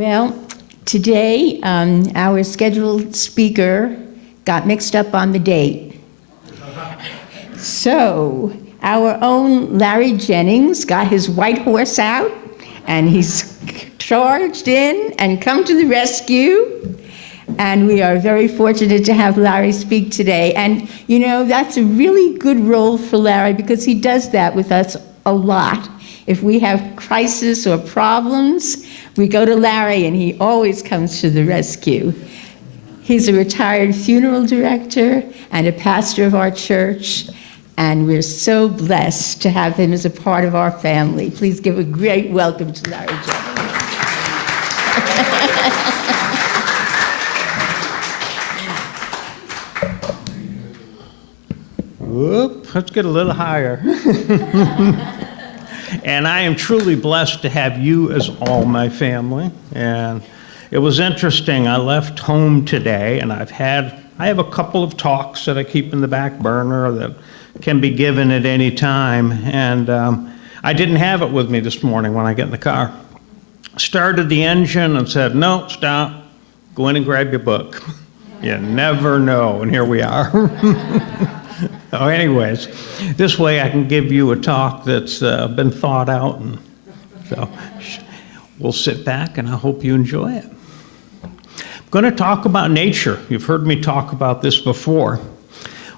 Well, today our scheduled speaker got mixed up on the date. So our own Larry Jennings got his white horse out, and he's charged in and come to the rescue. And we are very fortunate to have Larry speak today. And you know, that's a really good role for Larry because he does that with us a lot. If we have crisis or problems, we go to Larry and he always comes to the rescue. He's a retired funeral director and a pastor of our church, and we're so blessed to have him as a part of our family. Please give a great welcome to Larry Jennings. Whoop, let's get a little higher. And I am truly blessed to have you as all my family. And it was interesting, I left home today and I have a couple of talks that I keep in the back burner that can be given at any time. And I didn't have it with me this morning when I get in the car. Started the engine and said, no, stop, go in and grab your book. You never know, and here we are. So anyways, this way I can give you a talk that's been thought out, and so we'll sit back and I hope you enjoy it. I'm going to talk about nature. You've heard me talk about this before.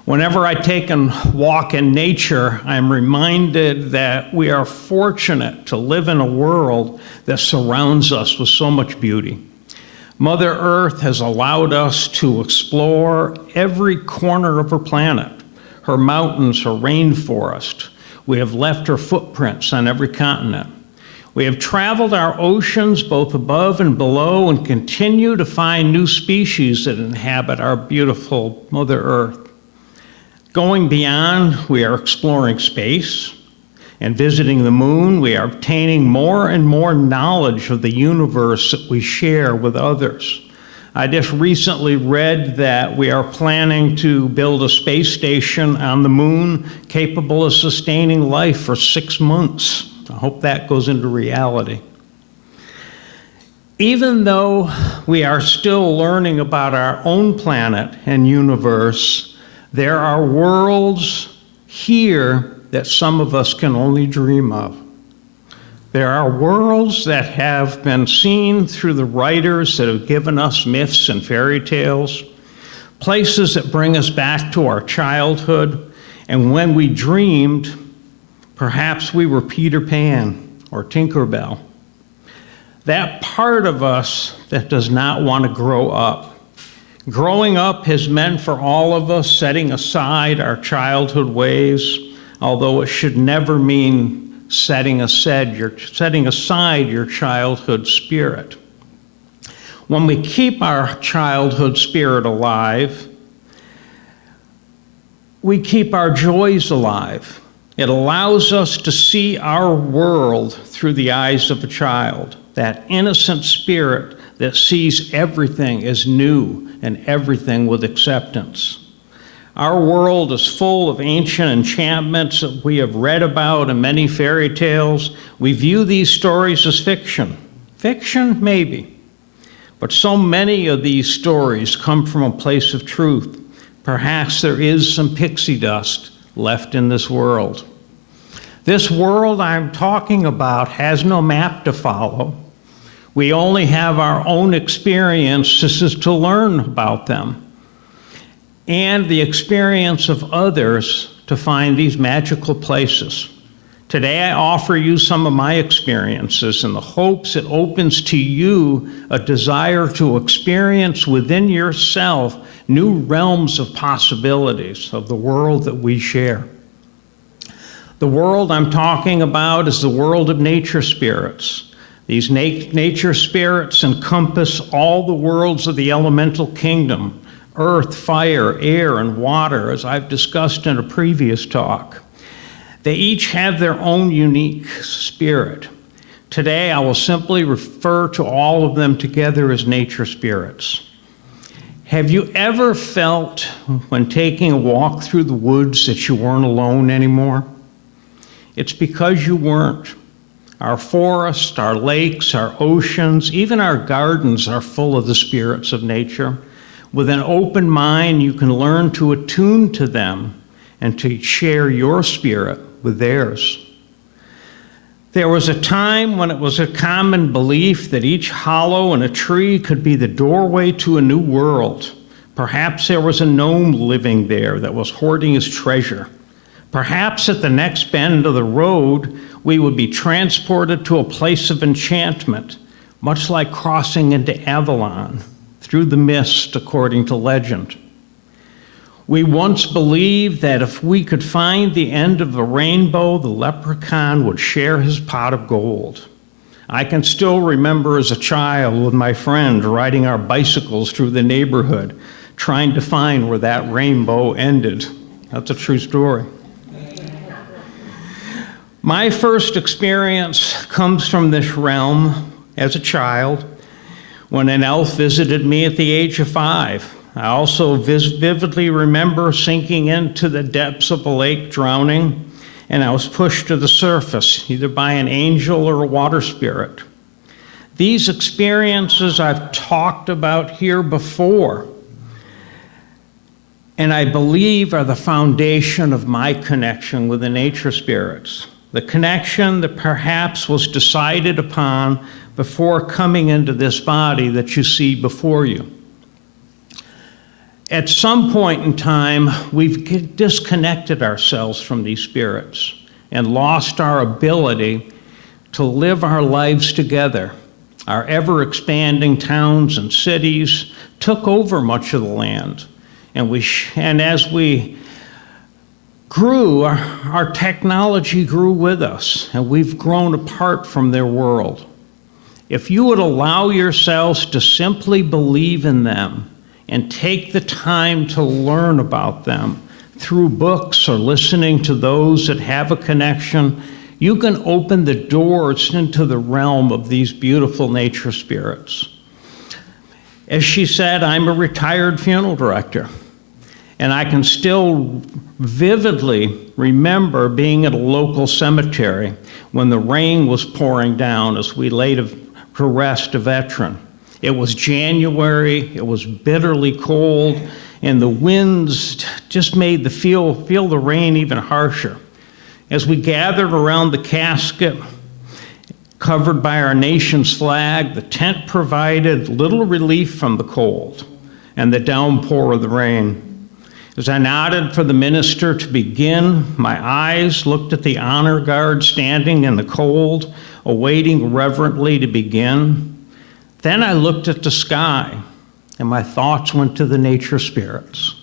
Whenever I take a walk in nature, I'm reminded that we are fortunate to live in a world that surrounds us with so much beauty. Mother Earth has allowed us to explore every corner of her planet. Her mountains, her rainforest. We have left her footprints on every continent. We have traveled our oceans both above and below and continue to find new species that inhabit our beautiful Mother Earth. Going beyond, we are exploring space and visiting the moon. We are obtaining more and more knowledge of the universe that we share with others. I just recently read that we are planning to build a space station on the moon capable of sustaining life for 6 months. I hope that goes into reality. Even though we are still learning about our own planet and universe, there are worlds here that some of us can only dream of. There are worlds that have been seen through the writers that have given us myths and fairy tales, places that bring us back to our childhood, and when we dreamed, perhaps we were Peter Pan or Tinker Bell. That part of us that does not want to grow up. Growing up has meant for all of us setting aside our childhood ways, although it should never mean setting aside your childhood spirit. When we keep our childhood spirit alive, we keep our joys alive. It allows us to see our world through the eyes of a child, that innocent spirit that sees everything as new and everything with acceptance. Our world is full of ancient enchantments that we have read about in many fairy tales. We view these stories as fiction. Fiction, maybe. But so many of these stories come from a place of truth. Perhaps there is some pixie dust left in this world. This world I'm talking about has no map to follow. We only have our own experiences to learn about them, and the experience of others to find these magical places. Today I offer you some of my experiences in the hopes it opens to you a desire to experience within yourself new realms of possibilities of the world that we share. The world I'm talking about is the world of nature spirits. These nature spirits encompass all the worlds of the elemental kingdom, earth, fire, air, and water, as I've discussed in a previous talk. They each have their own unique spirit. Today, I will simply refer to all of them together as nature spirits. Have you ever felt when taking a walk through the woods that you weren't alone anymore? It's because you weren't. Our forests, our lakes, our oceans, even our gardens are full of the spirits of nature. With an open mind, you can learn to attune to them and to share your spirit with theirs. There was a time when it was a common belief that each hollow in a tree could be the doorway to a new world. Perhaps there was a gnome living there that was hoarding his treasure. Perhaps at the next bend of the road, we would be transported to a place of enchantment, much like crossing into Avalon through the mist, according to legend. We once believed that if we could find the end of the rainbow, the leprechaun would share his pot of gold. I can still remember as a child with my friend riding our bicycles through the neighborhood, trying to find where that rainbow ended. That's a true story. My first experience comes from this realm as a child when an elf visited me at the age of 5. I also vividly remember sinking into the depths of a lake, drowning, and I was pushed to the surface, either by an angel or a water spirit. These experiences I've talked about here before, and I believe are the foundation of my connection with the nature spirits. The connection that perhaps was decided upon before coming into this body that you see before you. At some point in time, we've disconnected ourselves from these spirits and lost our ability to live our lives together. Our ever-expanding towns and cities took over much of the land, and as we grew, our technology grew with us, and we've grown apart from their world. If you would allow yourselves to simply believe in them and take the time to learn about them through books or listening to those that have a connection, you can open the doors into the realm of these beautiful nature spirits. As she said, I'm a retired funeral director. And I can still vividly remember being at a local cemetery when the rain was pouring down as we laid to rest a veteran. It was January, it was bitterly cold, and the winds just made feel the rain even harsher. As we gathered around the casket, covered by our nation's flag, the tent provided little relief from the cold and the downpour of the rain. As I nodded for the minister to begin, my eyes looked at the honor guard standing in the cold, awaiting reverently to begin. Then I looked at the sky, and my thoughts went to the nature spirits.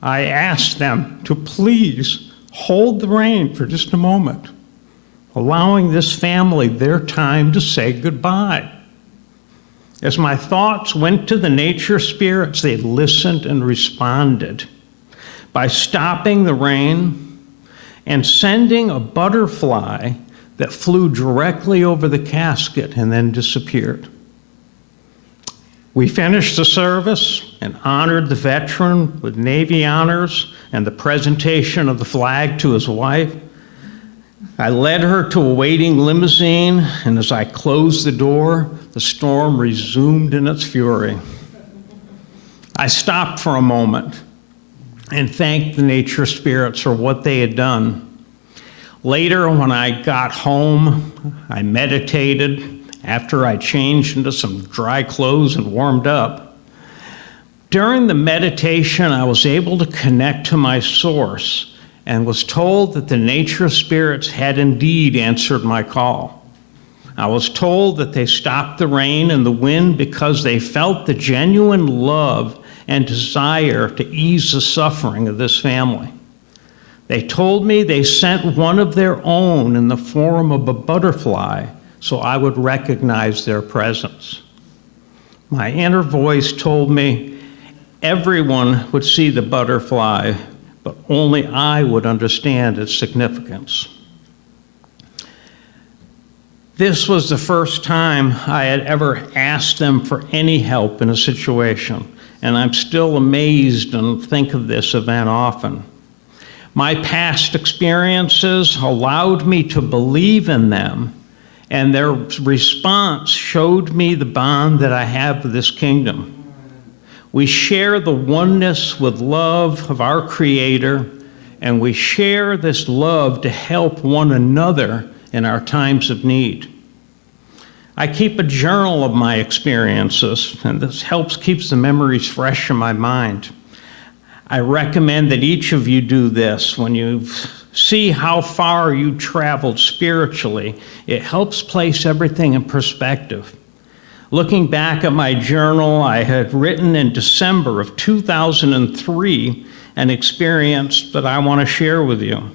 I asked them to please hold the rain for just a moment, allowing this family their time to say goodbye. As my thoughts went to the nature spirits, they listened and responded by stopping the rain and sending a butterfly that flew directly over the casket and then disappeared. We finished the service and honored the veteran with Navy honors and the presentation of the flag to his wife. I led her to a waiting limousine, and as I closed the door, the storm resumed in its fury. I stopped for a moment and thanked the nature spirits for what they had done. Later, when I got home, I meditated after I changed into some dry clothes and warmed up. During the meditation, I was able to connect to my source and was told that the nature spirits had indeed answered my call. I was told that they stopped the rain and the wind because they felt the genuine love and desire to ease the suffering of this family. They told me they sent one of their own in the form of a butterfly so I would recognize their presence. My inner voice told me everyone would see the butterfly, but only I would understand its significance. This was the first time I had ever asked them for any help in a situation, and I'm still amazed and think of this event often. My past experiences allowed me to believe in them, and their response showed me the bond that I have with this kingdom. We share the oneness with love of our Creator, and we share this love to help one another in our times of need. I keep a journal of my experiences, and this keeps the memories fresh in my mind. I recommend that each of you do this. When you see how far you traveled spiritually, it helps place everything in perspective. Looking back at my journal, I had written in December of 2003 an experience that I want to share with you.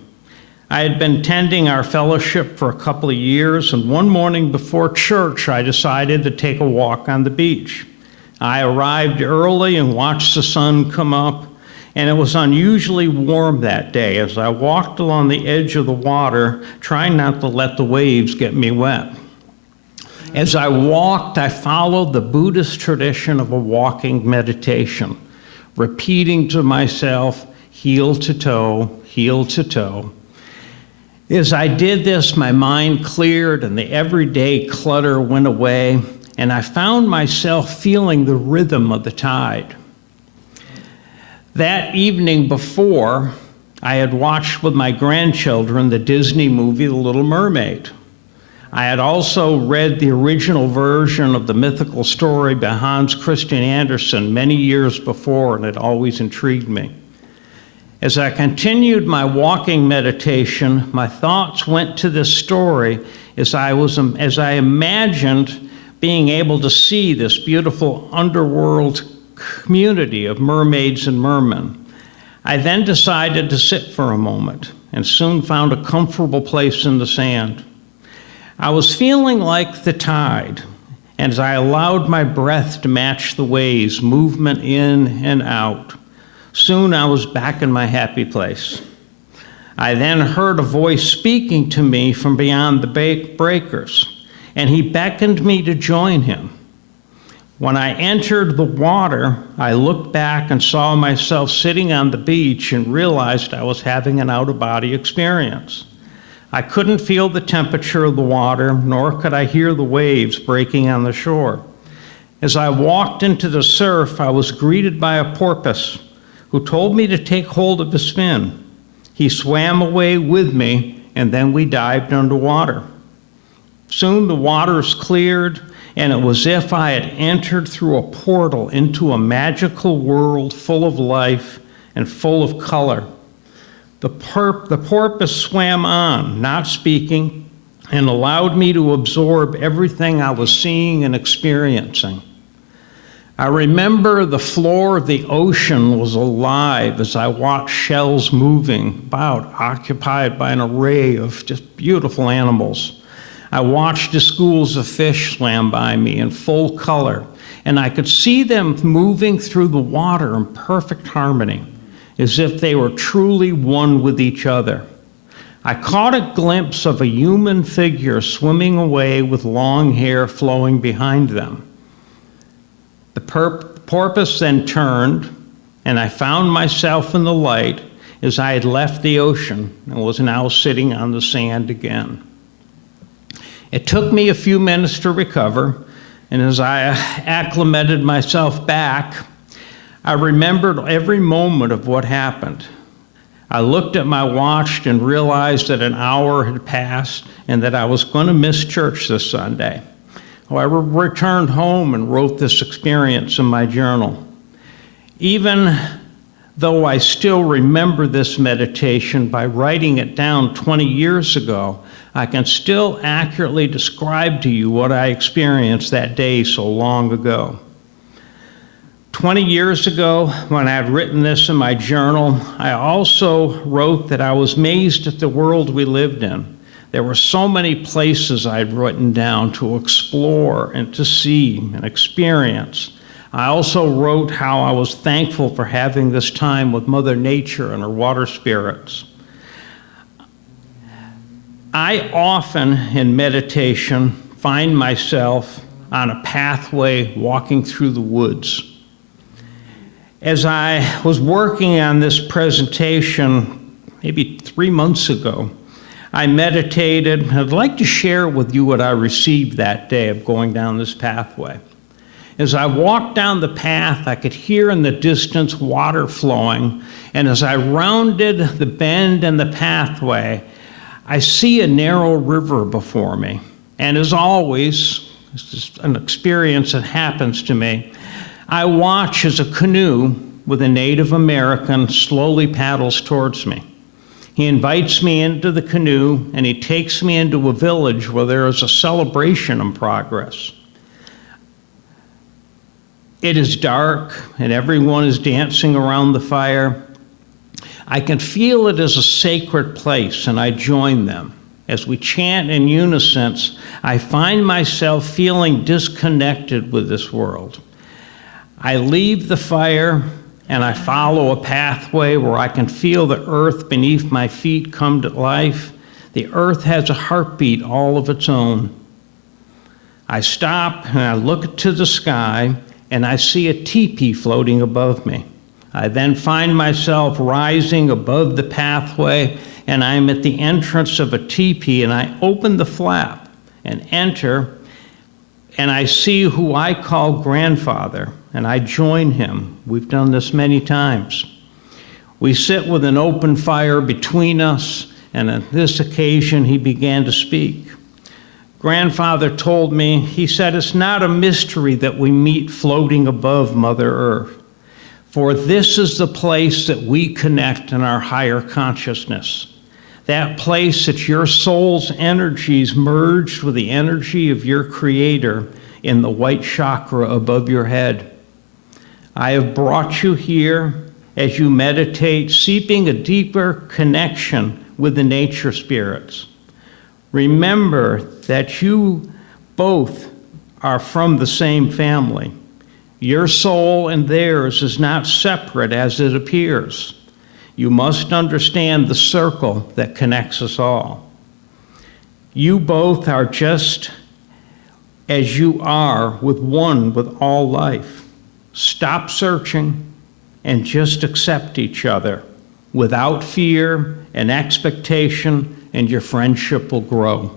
I had been attending our fellowship for a couple of years, and one morning before church, I decided to take a walk on the beach. I arrived early and watched the sun come up, and it was unusually warm that day as I walked along the edge of the water, trying not to let the waves get me wet. As I walked, I followed the Buddhist tradition of a walking meditation, repeating to myself, heel to toe, heel to toe. As I did this, my mind cleared and the everyday clutter went away, and I found myself feeling the rhythm of the tide. That evening before, I had watched with my grandchildren the Disney movie, The Little Mermaid. I had also read the original version of the mythical story by Hans Christian Andersen many years before, and it always intrigued me. As I continued my walking meditation, my thoughts went to this story as I imagined being able to see this beautiful underworld community of mermaids and mermen. I then decided to sit for a moment and soon found a comfortable place in the sand. I was feeling like the tide, and as I allowed my breath to match the waves, movement in and out, soon I was back in my happy place. I then heard a voice speaking to me from beyond the breakers, and he beckoned me to join him. When I entered the water, I looked back and saw myself sitting on the beach and realized I was having an out-of-body experience. I couldn't feel the temperature of the water, nor could I hear the waves breaking on the shore. As I walked into the surf, I was greeted by a porpoise who told me to take hold of his fin. He swam away with me, and then we dived underwater. Soon the waters cleared, and it was as if I had entered through a portal into a magical world full of life and full of color. The porpoise swam on, not speaking, and allowed me to absorb everything I was seeing and experiencing. I remember the floor of the ocean was alive as I watched shells moving about, occupied by an array of just beautiful animals. I watched the schools of fish swam by me in full color, and I could see them moving through the water in perfect harmony, as if they were truly one with each other. I caught a glimpse of a human figure swimming away with long hair flowing behind them. The porpoise then turned, and I found myself in the light as I had left the ocean and was now sitting on the sand again. It took me a few minutes to recover, and as I acclimated myself back, I remembered every moment of what happened. I looked at my watch and realized that an hour had passed and that I was going to miss church this Sunday. I returned home and wrote this experience in my journal. Even though I still remember this meditation by writing it down 20 years ago, I can still accurately describe to you what I experienced that day so long ago. 20 years ago, when I had written this in my journal, I also wrote that I was amazed at the world we lived in. There were so many places I'd written down to explore and to see and experience. I also wrote how I was thankful for having this time with Mother Nature and her water spirits. I often, in meditation, find myself on a pathway walking through the woods. As I was working on this presentation maybe 3 months ago. I meditated. I'd like to share with you what I received that day of going down this pathway. As I walked down the path, I could hear in the distance water flowing, and as I rounded the bend in the pathway, I see a narrow river before me. And as always, this is an experience that happens to me, I watch as a canoe with a Native American slowly paddles towards me. He invites me into the canoe, and he takes me into a village where there is a celebration in progress. It is dark, and everyone is dancing around the fire. I can feel it as a sacred place, and I join them. As we chant in unison, I find myself feeling disconnected with this world. I leave the fire, and I follow a pathway where I can feel the earth beneath my feet come to life. The earth has a heartbeat all of its own. I stop, and I look to the sky, and I see a teepee floating above me. I then find myself rising above the pathway, and I'm at the entrance of a teepee, and I open the flap and enter, and I see who I call grandfather, and I join him. We've done this many times. We sit with an open fire between us, and on this occasion he began to speak. Grandfather told me, he said, it's not a mystery that we meet floating above Mother Earth, for this is the place that we connect in our higher consciousness. That place that your soul's energies merged with the energy of your Creator in the white chakra above your head. I have brought you here as you meditate, seeping a deeper connection with the nature spirits. Remember that you both are from the same family. Your soul and theirs is not separate as it appears. You must understand the circle that connects us all. You both are just as you are with all life. Stop searching and just accept each other without fear and expectation, and your friendship will grow.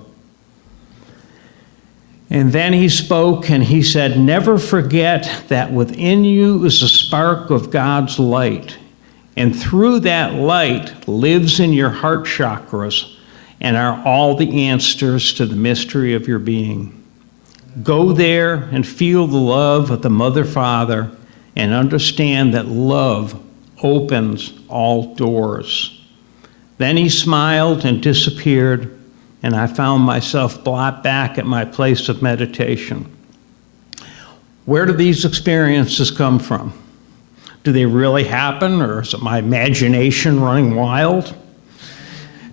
And then he spoke and he said, never forget that within you is a spark of God's light. And through that light lives in your heart chakras and are all the answers to the mystery of your being. Go there and feel the love of the Mother Father and understand that love opens all doors. Then he smiled and disappeared, and I found myself brought back at my place of meditation. Where do these experiences come from? Do they really happen, or is it my imagination running wild?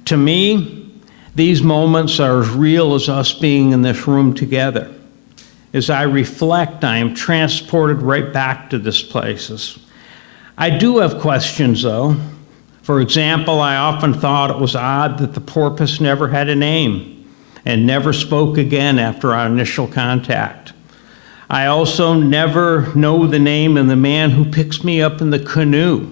To me, these moments are as real as us being in this room together. As I reflect, I am transported right back to this place. I do have questions, though. For example, I often thought it was odd that the porpoise never had a name and never spoke again after our initial contact. I also never know the name of the man who picks me up in the canoe.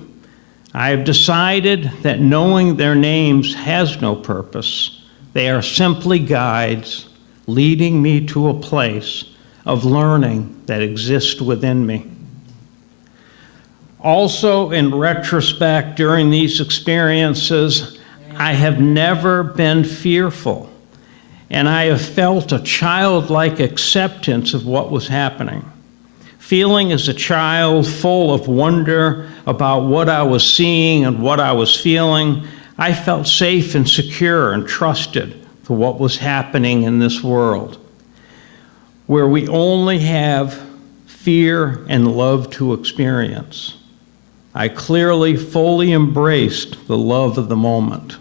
I have decided that knowing their names has no purpose. They are simply guides leading me to a place of learning that exists within me. Also, in retrospect, during these experiences, I have never been fearful, and I have felt a childlike acceptance of what was happening. Feeling as a child full of wonder about what I was seeing and what I was feeling, I felt safe and secure and trusted for what was happening in this world, where we only have fear and love to experience. I clearly, fully embraced the love of the moment.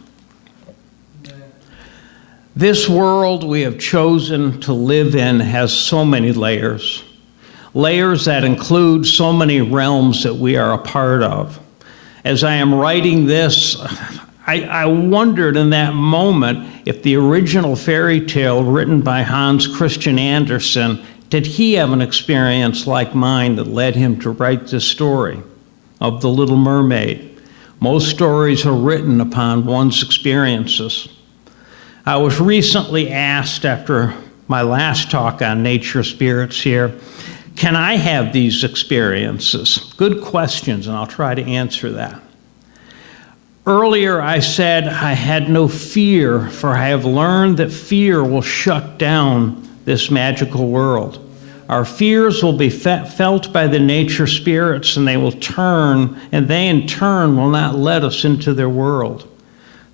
This world we have chosen to live in has so many layers. Layers that include so many realms that we are a part of. As I am writing this, I wondered in that moment if the original fairy tale written by Hans Christian Andersen, did he have an experience like mine that led him to write this story of the Little Mermaid? Most stories are written upon one's experiences. I was recently asked after my last talk on nature spirits here, can I have these experiences? Good questions, and I'll try to answer that. Earlier I said I had no fear, for I have learned that fear will shut down this magical world. Our fears will be felt by the nature spirits, and they in turn will not let us into their world.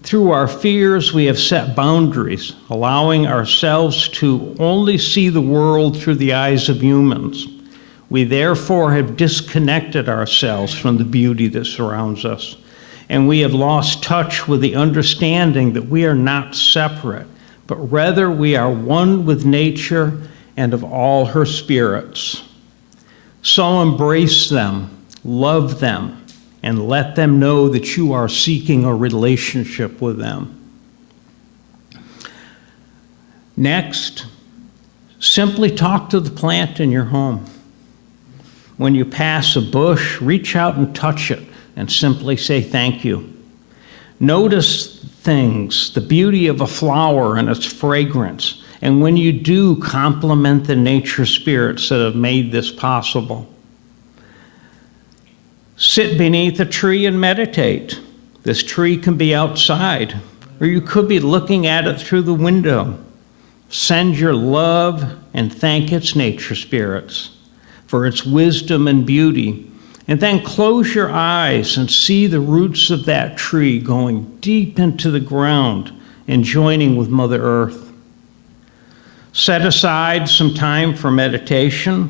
Through our fears, we have set boundaries, allowing ourselves to only see the world through the eyes of humans. We therefore have disconnected ourselves from the beauty that surrounds us, and we have lost touch with the understanding that we are not separate, but rather we are one with nature and of all her spirits. So embrace them, love them, and let them know that you are seeking a relationship with them. Next, simply talk to the plant in your home. When you pass a bush, reach out and touch it and simply say thank you. Notice things, the beauty of a flower and its fragrance, and when you do, compliment the nature spirits that have made this possible. Sit beneath a tree and meditate. This tree can be outside, or you could be looking at it through the window. Send your love and thank its nature spirits for its wisdom and beauty, and then close your eyes and see the roots of that tree going deep into the ground and joining with Mother Earth. Set aside some time for meditation.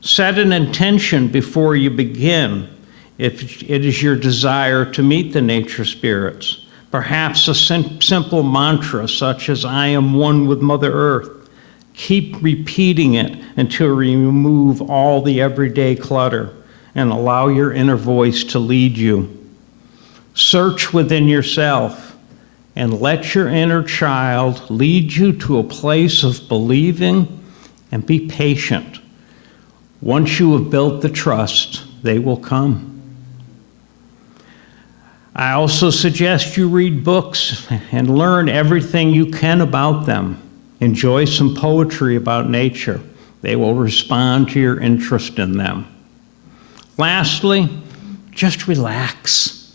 Set an intention before you begin. If it is your desire to meet the nature spirits, perhaps a simple mantra such as I am one with Mother Earth. Keep repeating it until you remove all the everyday clutter and allow your inner voice to lead you. Search within yourself and let your inner child lead you to a place of believing, and be patient. Once you have built the trust, they will come. I also suggest you read books and learn everything you can about them. Enjoy some poetry about nature. They will respond to your interest in them. Lastly, just relax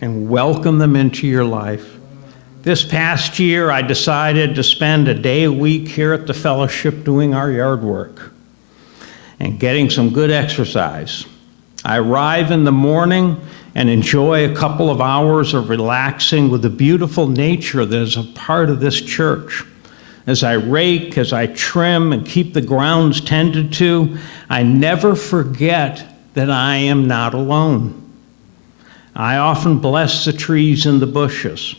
and welcome them into your life. This past year, I decided to spend a day a week here at the fellowship doing our yard work and getting some good exercise. I arrive in the morning and enjoy a couple of hours of relaxing with the beautiful nature that is a part of this church. As I rake, as I trim and keep the grounds tended to, I never forget that I am not alone. I often bless the trees and the bushes,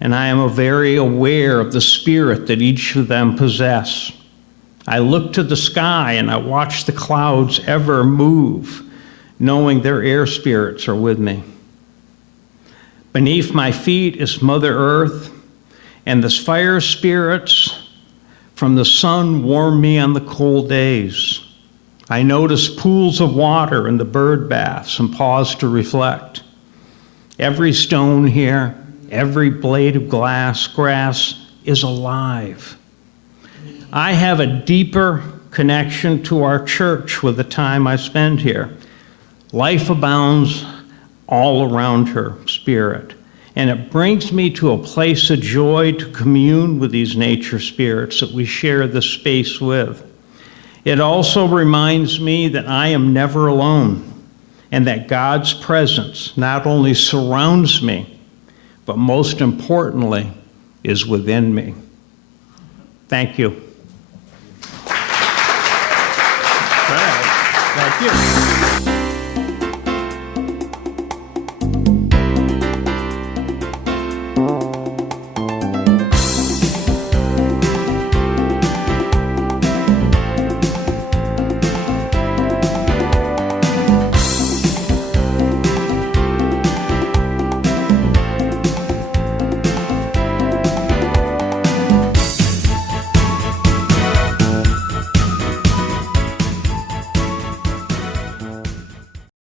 and I am very aware of the spirit that each of them possess. I look to the sky and I watch the clouds ever move, knowing their air spirits are with me. Beneath my feet is Mother Earth, and the fire spirits from the sun warm me on the cold days. I notice pools of water in the bird baths and pause to reflect. Every stone here, every blade of grass is alive. I have a deeper connection to our church with the time I spend here. Life abounds all around her spirit, and it brings me to a place of joy to commune with these nature spirits that we share this space with. It also reminds me that I am never alone, and that God's presence not only surrounds me, but most importantly, is within me. Thank you. Thank you.